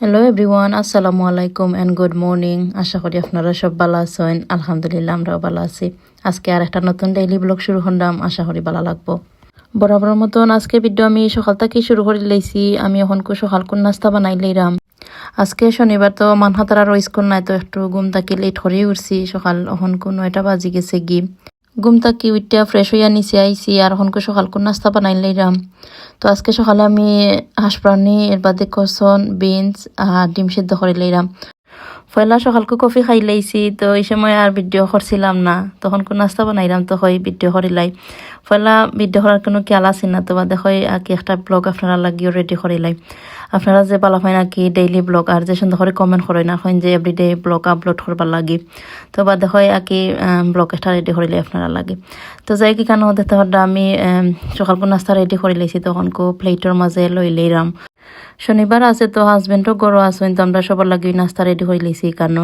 Hello everyone আসসালামু আলাইকুম and good morning আশা করি আপনারা সব ভালো আছেন। আলহামদুলিল্লাহ, আমরাও ভালো আছি। আজকে আর একটা নতুন ডেইলি ব্লগ শুরু করলাম। আশা করি ভালো লাগবো। বরাবর মতন আজকে ভিডিও আমি সকাল থেকে শুরু করে লাইছি আমি এখন সকাল কোন নাস্তা বানাই লইরাম আজকে শনিবার তো মানহাতার আর স্কুল নাই, তো একটু ঘুম থাকি লেট করে উঠছি। সকাল এখন কোন নয়টা বাজি গেছে গি ঘুম থাকি উঠটা ফ্রেশ হইয়া নিচে আইছি, আর এখন কো সকাল কোন নাস্তা বানাই লইরাম তো আজকে সকালে আমি হাঁস প্রাণী, এর বাদে কসন বিনস, আর ডিম সিদ্ধ করে লইলাম পয়লা সকালকে কফি খাই লাইছি, তো এই সময় আর ভিডিও করছিলাম না। তখন কোন নাস্তা বানাইলাম তো হয় ভিডিও করিলাই পয়লা ভিডিও করার কোনো খেয়াল আছে না? তো বা দেখো আর কি একটা ব্লগ আপনারা লাগিও রেডি করিলাই আপনারা যে পালা হয় নাকি ডেইলি ব্লগ আর যে সুন্দর করে কমেন্ট করে না হয় যে এভরিডে ব্লগ আপলোড করবার লাগে, তো বা দেখো আর কি ব্লগ একটা রেডি করিলে আপনারা লাগে। তো যাই কি কেন দেখতে পারলাম আমি সকালকে নাস্তা রেডি করে লাইছি তখন কো প্লেটের মাঝে লই লইরাম শনিবার আছে তো হাজবেন্ডও গরো আসুন তো আমরা সবার লাগে নাস্তা রেডি করে লাইছি কেন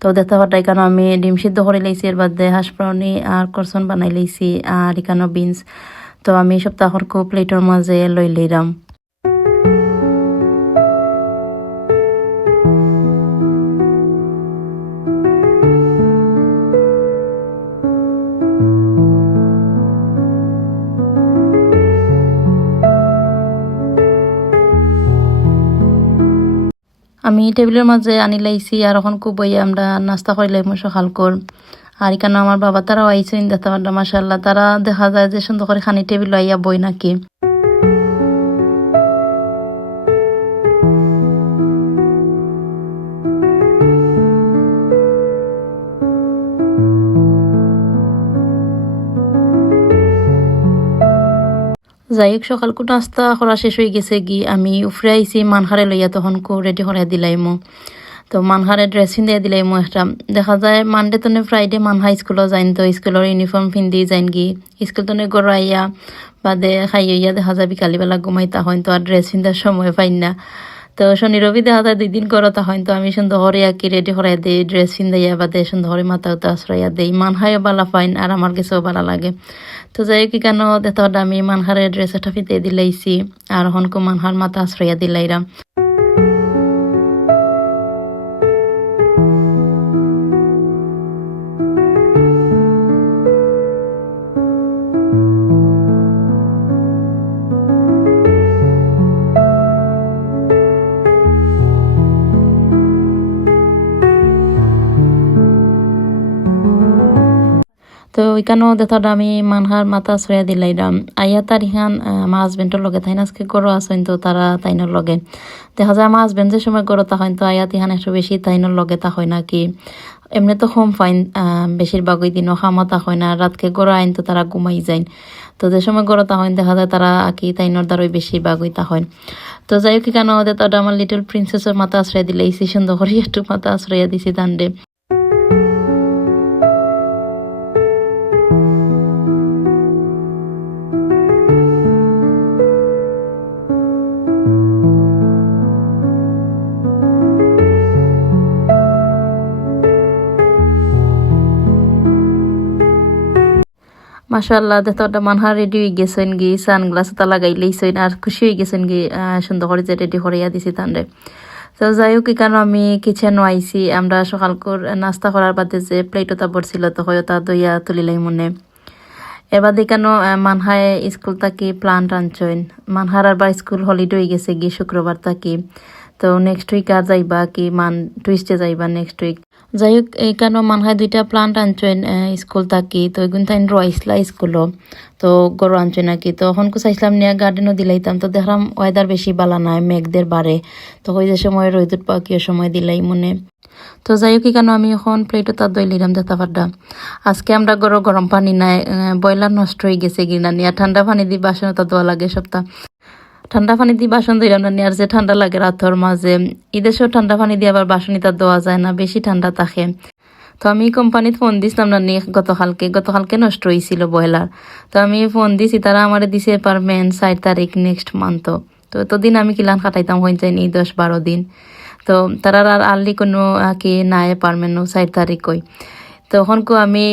তো দেখতে পারতাই কেন আমি ডিম সিদ্ধ করে লাইছি এর বাদে হাঁস ব্রাউনি আর করসন বানাই লাইছি আর এখানে বিনস তো আমি সপ্তাহর কো প্লেটের মাঝে লই লইরাম আমি টেবিলের মাঝে আনি লাইছি, আর এখন খুব বইয়া আমরা নাস্তা করে সকাল কর। আর এখানে আমার বাবা তারাও আইসেন দেখতে পারলাম মাসাল্লাহ তারা দেখা যায় যে সুন্দর করে খানি টেবিল আইয়া বই নাকি। যাই হোক সকাল কোনো নাস্তা করা শেষ হয়ে গেছে গি। আমি উফরে আইছি, মানহারে লইয়া তখন কো রেডি করাই দিলাইমো তো মানহারে ড্রেস দিলাই মো একটা। দেখা যায় মানডে তনে ফ্রাইডে মানহা স্কুলও যাইন, তো স্কুলের ইউনিফর্ম পিন্ধি যাইন গি। স্কুল তনে গড়াইয়া বাদে খাইয়া দেখা যায়, বিকালিবেলা ঘুমাইতা হইন, তো আর ড্রেস পিন্ধার সময় পাইন না। তো শনি রবি দেখা যায় দুই দিন করতে হয়। তো আমি সুন্দর হরে আর কি রেডি হরে দিই ড্রেস পিন্ধাইয়া বাদে সুন্দর হরে মাথা উতা আশ্রয়া দিই। হায় বালা পাইন আর আমার কাছেও ভালো লাগে। তো যাই কি কেন দেখতে আমি মানহারের ড্রেস এটা ফিতে দিলাইছি, আর হনকো মানহার মাথা আশ্রয়া দিলাইরাম। তো ওইখানেও দেখাটা আমি মানহার মাথা ছয়া দিলাইলাম আইয়া তার ইহান আমার হাজবেন্ডের লগে তাই আজকে গরো আসেন তো তারা তাইনের লগে। দেখা যায় আমার হাজবেন্ড যে সময় গরো তা হয়, তো আয়া তিহান একটু বেশি তাইনের লগে তা হয় নাকি এমনি তো হোম ফাইন বেশিরভাগ ওই দিনও খামা তা হয় না রাতকে গরো আইন তো তারা ঘুমাই যায়। তো যে সময় গরো তা হয়, দেখা যায় তারা আকি তাইনর দ্বারই বেশিরভাগ তা হয়। তো যাই হোক কেন ওদের তারা আমার লিটল প্রিন্সেসের মাথা আশ্রয় দিলে, এই সুন্দর করে একটু মাথা আশ্রয় দিছি দান্ডে মাসাল্লাহ দেখতে মানহা রেডি হয়ে গেছেন গি সানগ্লাস তা লাগাই লইছেন আর খুশি হয়ে গেছেন গি সুন্দর করে যে রেডি করাইয়া দিছি তান্ডে তো যাই হোক কেন আমি কিচেন আইছি। আমরা সকাল কর, নাস্তা করার বাদে যে প্লেট ওটা পড়ছিল তো হয় তা দইয়া তুলিলাই মনে। এবার কেন মানহায় স্কুল থাকি প্লান্ট আনছইন মানহার আবার স্কুল হলিডে হয়ে গেছে গি শুক্রবার থাকি তো নেক্সট উইক আর যাইবা কি মান টুইস্টে যাইবা নেক্সট উইক যাই হোক এইখানে মানহায় দুইটা প্লান্ট আনছেন স্কুল থাকি তো এগুন তাই রয়েছিলা স্কুলও তো গরু আনছে নাকি? তো এখন চাইছিলাম নিয়ে গার্ডেনও দিলাইতাম। তো দেখলাম ওয়েদার বেশি বালা নাই, মেঘদের বারে তো ওই যে সময় রোদুর পাকিও সময় দিলাই মনে তো যাই হোক কেন আমি এখন প্লেটও তার দই লিলাম দেখতে পারতাম আজকে আমরা গরম গরম পানি নাই ব্রয়লার নষ্ট হয়ে গেছে কিনা নিয়ে। ঠান্ডা পানি দিয়ে বাসন তো দোয়া লাগে সপ্তাহ ঠান্ডা পানি দিয়ে বাসন ধুইলাম না আর যে ঠান্ডা লাগে রাতর মাঝে এদেশেও ঠান্ডা পানি দিয়ে আবার বাসন তার দেওয়া যায় না, বেশি ঠান্ডা থাকে। তো আমি কোম্পানিত ফোন দিছিলাম না নিয়ে গতকালকে গতকালকে নষ্ট হয়েছিল ব্রয়লার। তো আমি ফোন দিছি, তারা আমার দিছে পারমেন্ট ষাট তারিখ নেক্সট মান্থ তো এতদিন আমি কিলান খাটাইতাম হয়ে যায়নি দশ বারো দিন। তো তারা আর আর্লি কোনো কি নাই পারমেন্ট ষাট তারিখ কই তখন কো আমি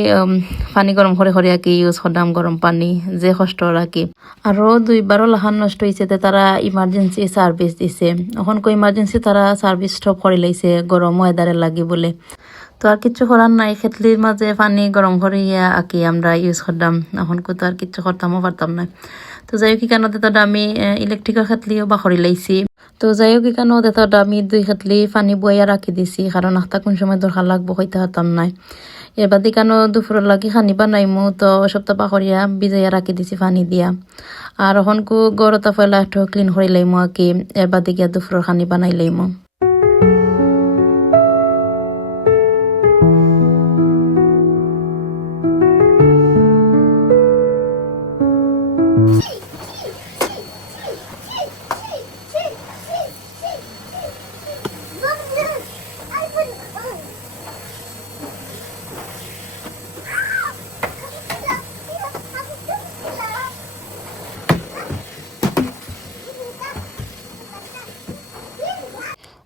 পানি গরম করে করে আর ইউজ করলাম গরম পানি, যে কষ্ট কি আরও দুইবারও লাহান নষ্ট হয়েছে তে তারা ইমার্জেন্সি সার্ভিস দিছে। এখন কো ইমার্জেন্সি তারা সার্ভিস স্টপ করে লাইছে গরম ওয়েদারে লাগি বলে। তো আর কিছু করার নাই খেতলির মাঝে পানি গরম করে আকি আমরা ইউজ করতাম এখন তো আর কিছু করতামও পারতাম না তো যাই হোক কেন তেতটা আমি ইলেকট্রিকের খেতলিও বাখরি লাইছি তো যাই হোক কেন তেতটা আমি দুই খেতলি পানি বইয়া রাখি দিছি কারণ আখতা কোন সময় দরকার লাগবো হইতে হতাম নাই। এর বাদে কেন দুপুরের লাগি খানি বানাইমু তো সপ্তাহ পাহরিয়া বিজাইয়া রাখি দিছি পানি দিয়া। আর এখন কু গরতা একটু ক্লিন করে লাইমু আর কি এবার বাদে গিয়া দুপুরের খানি বানাই লাইমু।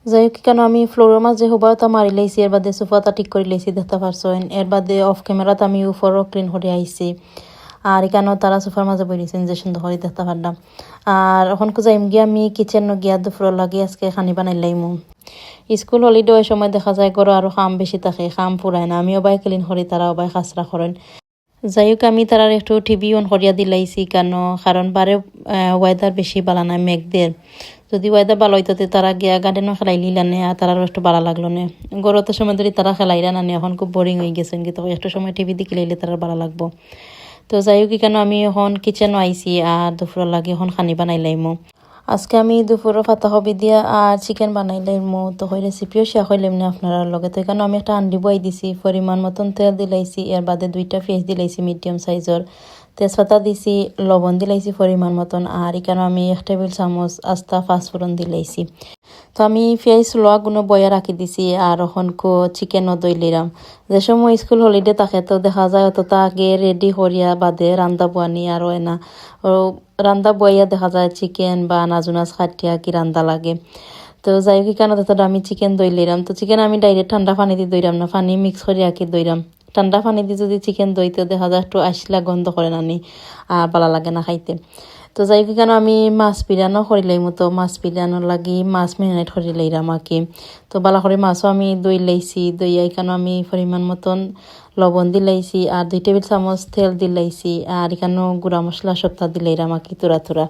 যাই হোক কেন আমি ফ্লোরের মাঝে হুবাটা মারি লাইছি, এর বাদে সোফাটা ঠিক করে লাইছি, দেখতে পারছেন? এর বাদে অফ ক্যামেরাত আমি উপরও ক্লিন করে আইছি। আর এখানেও তারা সোফার মাঝে বইছেন যে সুন্দর করে দেখতে পারলাম। আর এখন যাইম গিয়ে, আমি কিচেন গিয়া দুপুর লাগে আজকে খানি বানাই লাইমু। স্কুল হলিডে ওই সময় দেখা যায়, গরো আরও কাম বেশি থাকে কাম ফুরায় না। আমিও বাই ক্লিন করি তারা বাই খাসরা করেন। যাই হোক আমি তারার একটু টিভি অন করিয়া দিলাইছি কেন? কারণ বারে ওয়েদার বেশি বালা না মেঘদের। যদি ওয়েদার ভালো হইতো তারা গিয়া গার্ডেনও খেলাই লিলা নে, আর তারারও একটু ভালো লাগল নে। গরত সময় ধরে তারা খেলাইরা না নে, এখন খুব বোরিং হয়ে গেছেন কিন্তু একটু সময় টিভি দেখে লাইলে তারা ভালো লাগবো। তো যাই হোক কেন আমি এখন কিচেনও আইছি, আর দুপুরের লাগে এখন খানি বানাই লাইমু। আজকে আমি দুপুরের ফাতা হবি দিয়া আর চিকেন বানাই লাইমু, তো ওই রেসিপিও শেয়ার হইলাম না আপনারা লগে। তো এখানে আমি একটা আন্ডি বই দিছি, পরিমাণ মতন তেল দিলাইছি, এর বাদে দুইটা পেঁয়াজ দিলাইছি মিডিয়াম সাইজর তেজপাতা দিছি, লবণ দিলাইছি পরিমাণ মতন, আর এখানে আমি এক টেবিল চামচ আস্তা ফাঁসফোড়ন দিলাইছি তো আমি পেঁয়াজ লোয়া গুলো বয়া রাখি দিছি, আর এখন কো চিকেনও দই লিরাম যে সময় স্কুল হলিডে থাকে, তো দেখা যায় অতটা আগে রেডি করিয়া বাদে রান্দা বানি আর হয় না রান্দা বইয়া দেখা যায় চিকেন বা নাজুনাজ খাটিয়া কি রান্দা লাগে। তো যাই হোক কেন তো আমি চিকেন দই লিরাম তো চিকেন আমি ডাইরেক্ট ঠান্ডা পানি দিয়ে দইরাম না, পানি মিক্স করে আঁকি দইরাম ঠান্ডা পানি দিয়ে যদি চিকেন দইতে দেখা যায় একটু আসলা গন্ধ করে নানি ভালো লাগে না খাইতে। তো যাই কেন আমি মাছ বিরিয়ানো করি লাইম তো মাছ বিরিয়ানোর লাগি মাছ মেরিনেট করে লাইরাম আঁকি। তো বালা করে মাছও আমি দই লাইছি দই কেন আমি পরিমাণ মতন লবণ দিলাইছি আর দুই টেবিল চামচ তেল দিলাইছি আর এখানেও গুঁড়া মশলা সপ্তাহ দিলাইরাম আঁকি তুরা তুরা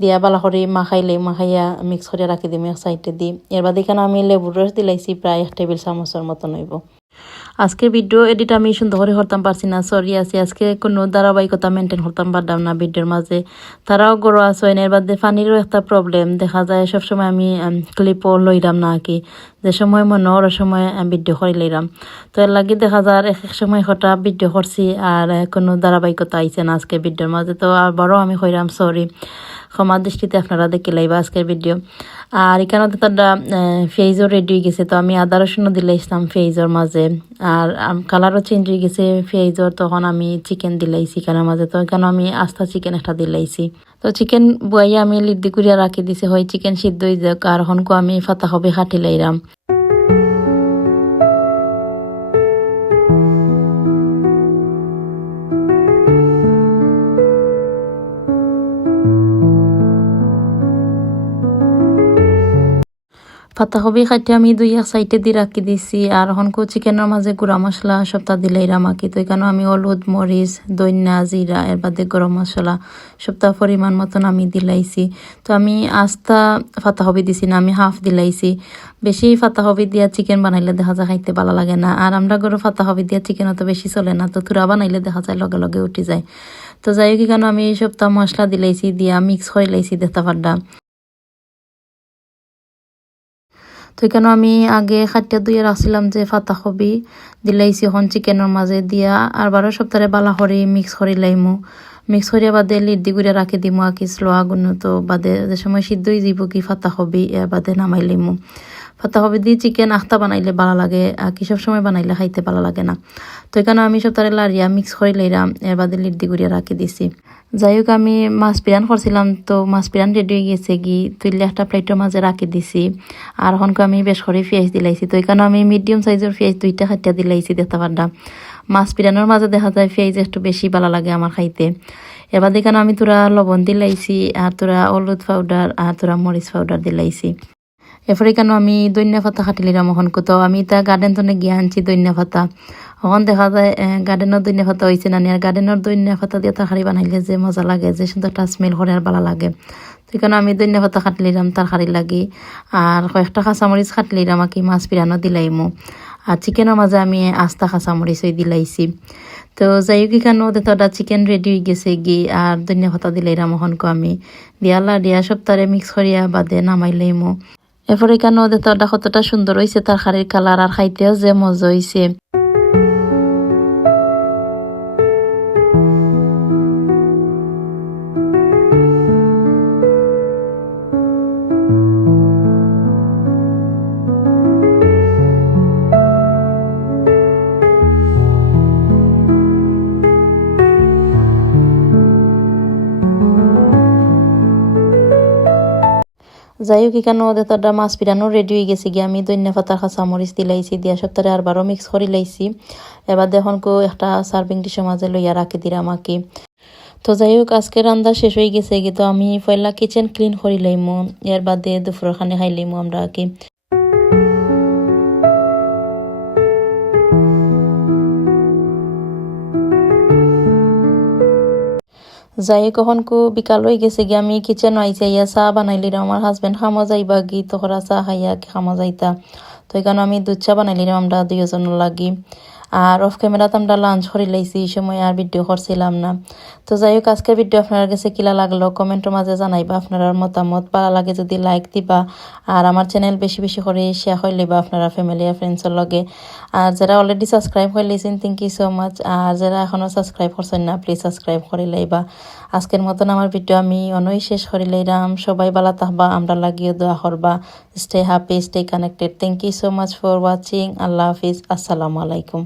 দিয়া বালা করে মাখাইলে মাখাইয়া মিক্স করে রাখি দিম এক সাইডে দি। এর বাদে এখানে আমি লেবুর রস দিলাইছি প্রায় এক টেবিল চামচের মতন হইব। আজকের ভিডিও এডিট আমি সুন্দর করে করতাম পারছি না সরি আছি। আজকে কোনো ধারাবাহিকতা মেনটেন করতাম, পারতাম না ভিডিওর মাঝে। তারাও গরো আছে এর বাদে পানিরও একটা প্রবলেম দেখা যায় সবসময় আমি ক্লিপও লইলাম না কি। যে সময় মনে ওর সময় ভিডিও করে লইলাম। তো এর লাগি দেখা যায়, এক এক সময় হঠাৎ ভিডিও করছি আর কোনো ধারাবাহিকতা আইছে না আজকে ভিডিওর মাঝে। তো আবারও আমি কইরাম সরি ক্ষমা দৃষ্টিতে আপনারা দেখে লাইবা আজকের ভিডিও আর এখানে তো তারা ফেজও রেডি হয়ে গেছে। তো আমি আদা রসুনও দিলাইছিলাম ফেজর মাঝে। আর কালারও চেঞ্জ হয়ে গেছে, ফেজর তখন আমি চিকেন দিলাইছি কেন মাঝে। তো কেন আমি আস্তা চিকেন একটা দিলাইছি। তো চিকেন বইয়ে আমি লিদ্দি করিয়া রাখি দিছে, হয় চিকেন সিদ্ধ হয়ে যাক, আর হনকো আমি ফাতা হবে হাঁটি লাইরাম। পাতাকপি খাইতে আমি দুই এক সাইডে দিয়ে রাখি দিছি। আর এখন কো চিকেনের মাঝে গুঁড়া মশলা সবটা দিলেই রামাকি তো এখানে আমি হলুদ, মরিচ দইনা জিরা, এর বাদে গরম মশলা সবটা পরিমাণ মতন আমি দিলাইছি। তো আমি আস্তা পাতাকপি দিছি না, আমি হাফ দিলাইছি। বেশি পাতাকপি দিয়া চিকেন বানাইলে দেখা যায় খাইতে ভালো লাগে না। আর আমরা গরু পাতাকপি দিয়া চিকেন অত বেশি চলে না, তো তুরা বানাইলে দেখা যায় লগে লগে উঠি যায়। তো যাই হোক কেন আমি সপ্তাহ মশলা দিলাইছি, দিয়া মিক্স করে লাইছি দেখতে পারলাম তো এখানে আমি আগে খাটিয়া দুইয়ে রাখছিলাম যে ফাতা কবি দিলাইছি হন চিকেনের মাঝে দিয়া আর বারো সপ্তাহে বালা হরি মিক্স করি লাইমু। মিক্স করিয়া বাদে লিড দি করে রাখি দিমু আকিস স্লো আগুন তো বাদে যে সময় সিদ্ধই দিব কি ফাতা কবি এর বাদে নামাই লিমু ফাতা কবি দিয়ে চিকেন আখতা বানাইলে ভালো লাগে কি সব সময় বানাইলে খাইতে ভালো লাগে না। তো এখানে আমি সব সপ্তাহে লারিয়া মিক্স করে লইলাম এর বাদে লিড দি করিয়া রাখি দিছি। যাই হোক আমি মাছ পিরান করছিলাম, তো মাছ পিরান রেডি হয়ে গেছে কি তুইলে একটা প্লেটের মাঝে রাখি দিছি। আর এখনকে আমি বেশ করে পেঁয়াজ দিলাইছি, তো এখানে আমি মিডিয়াম সাইজের পেঁয়াজ দুইটা খাটিয়া দিলাইছি দেখতে পারলাম মাছ পিরানোর মাঝে দেখা যায় পেঁয়াজ একটু বেশি ভালো লাগে আমার খাইতে। এবার দেখানো আমি তোরা লবণ দিলাইছি, আর তোরা হলুদ পাউডার আর তোরা মরিচ পাউডার দিলাইছি। এরপরে কেন আমি দৈন্য পাতা কাটিলিরাম এখন কোথাও আমি তা গার্ডেন তনে গিয়ে আনছি দৈন্য পাতা দেখা যায় গার্ডেনের দৈন্য পাতা হয়েছে না আর গার্ডেনের দৈন্য পাতা দিয়ে তরকারি বানাইলে যে মজা লাগে, যে সুন্দর একটা স্মেল করে আর ভালো লাগে। তো এখানে আমি দৈন্য পাতা কাটলিরাম তরকারি লাগি। আর কয়েকটা কাঁচামরিচ কাটলিরাম আকি মাছ পিরানো দিলাইমু আর চিকেনের মাঝে আমি আস্তা কাঁচামরিচ ওই দিলাইছি। তো যাই হোক এখানে দেতটা চিকেন রেডি হয়ে গেছে গি আর ধনিয়া পাতা দিলাইরাম এখনকো আমি। দিয়ালা দিয়া সপ্তাহে মিক্স করিয়া বাদে নামাইলাইমু এরপরে এখানে দেখো কতটা সুন্দর হয়েছে তার শাড়ির কালার আর খাইতেও যে মজা হয়েছে যাই হোক এখানে ওদের তোটা মাছ পিরানো রেডি হয়ে গেছে গিয়ে। আমি দৈন্য পাতা খাঁচা মরিচ দিলাইছি দিয়া সপ্তাহে আর বারো মিক্স করে লাইছি। এবার দেখুন কো একটা সার্ভিং ডিশের মাঝে লইয়া রাখি দিলাম আমাকে। তো যাই হোক আজকে রান্না শেষ হয়ে গেছে কিন্তু আমি পয়লা কিচেন ক্লিন করি লাইমো। এর বাদে দুপুরের খানে খাই লাইমো আমরা আকি যাই কখন কু বিকাল হয়ে গেছে গিয়ে আমি কিচেন আইসি আইয়া চাহ বানাইলি আমার হাজবেন্ড খামো যাইবা গি তোরা চাহ খাইয়া খামো যাইতা। তো এখানে আমি দুধ চা বানাইলি আমরা দুইজনের লাগি। আর অফ ক্যামেরাতে আমরা লাঞ্চ করে লাইছি, এই সময় আর ভিডিও করছিলাম না। তো যাই হোক, আজকের ভিডিও আপনার কাছে কিলা লাগল? কমেন্টের মাঝে জানাইবা আপনার মতামত। ভালো লাগে যদি লাইক দিবা, আর আমার চ্যানেল বেশি বেশি করে শেয়ার হয়ে লইবা আপনারা ফ্যামিলি আর ফ্রেন্ডসের লগে। আর যারা অলরেডি সাবস্ক্রাইব হয়ে লাইছেন থ্যাংক ইউ সো মাচ আর যারা এখনও সাবস্ক্রাইব করছেন না প্লিজ সাবস্ক্রাইব করে লাইবা। আজকের মতন আমার ভিডিও আমি অনই শেষ করে লাইরাম সবাই ভালো থাকবা, আমরা লাগিয়ে দোয়া করবা। Stay happy stay connected thank you so much for watching আল্লাহ হাফিজ। আসসালামু আলাইকুম।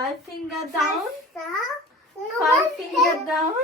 Five finger down, five finger down.